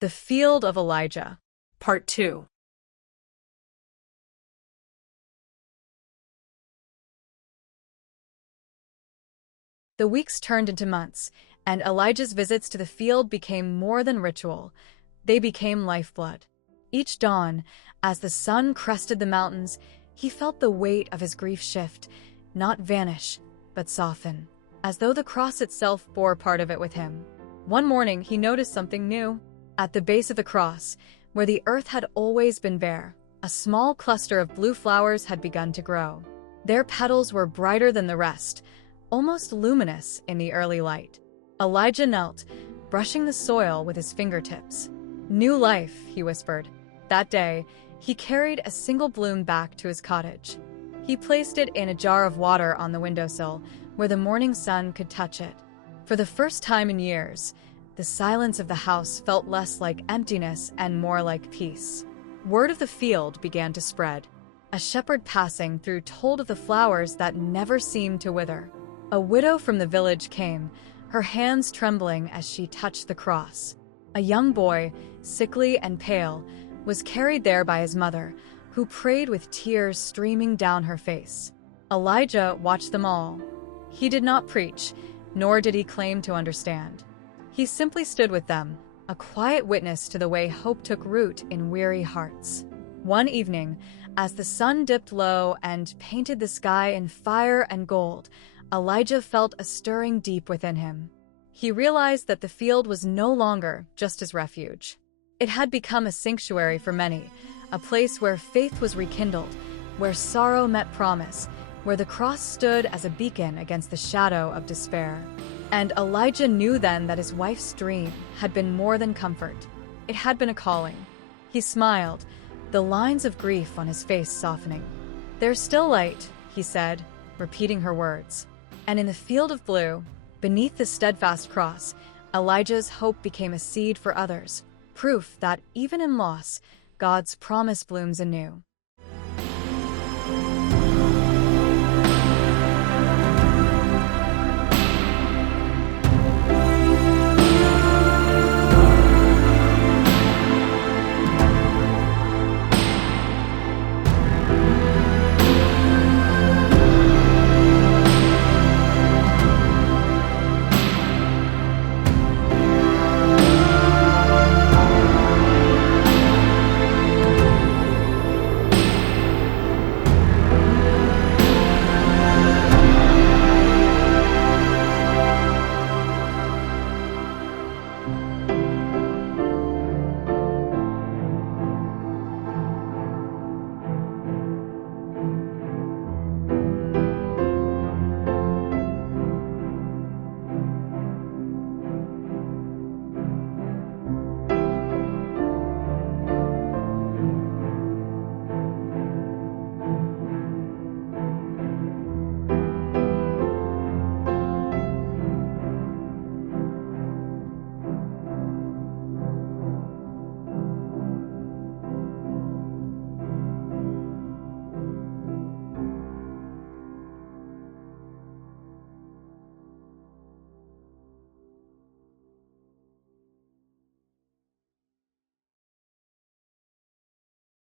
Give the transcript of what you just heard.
The Field of Elijah, Part 2. The weeks turned into months, and Elijah's visits to the field became more than ritual. They became lifeblood. Each dawn, as the sun crested the mountains, he felt the weight of his grief shift, not vanish, but soften, as though the cross itself bore part of it with him. One morning, he noticed something new. At the base of the cross, where the earth had always been bare, a small cluster of blue flowers had begun to grow. Their petals were brighter than the rest, almost luminous in the early light. Elijah knelt, brushing the soil with his fingertips. "New life," he whispered. That day, he carried a single bloom back to his cottage. He placed it in a jar of water on the windowsill, where the morning sun could touch it. For the first time in years, the silence of the house felt less like emptiness and more like peace. Word of the field began to spread. A shepherd passing through told of the flowers that never seemed to wither. A widow from the village came, her hands trembling as she touched the cross. A young boy, sickly and pale, was carried there by his mother, who prayed with tears streaming down her face. Elijah watched them all. He did not preach, nor did he claim to understand. He simply stood with them, a quiet witness to the way hope took root in weary hearts. One evening, as the sun dipped low and painted the sky in fire and gold, Elijah felt a stirring deep within him. He realized that the field was no longer just his refuge. It had become a sanctuary for many, a place where faith was rekindled, where sorrow met promise, where the cross stood as a beacon against the shadow of despair. And Elijah knew then that his wife's dream had been more than comfort. It had been a calling. He smiled, the lines of grief on his face softening. "There's still light," he said, repeating her words. And in the field of blue, beneath the steadfast cross, Elijah's hope became a seed for others, proof that even in loss, God's promise blooms anew.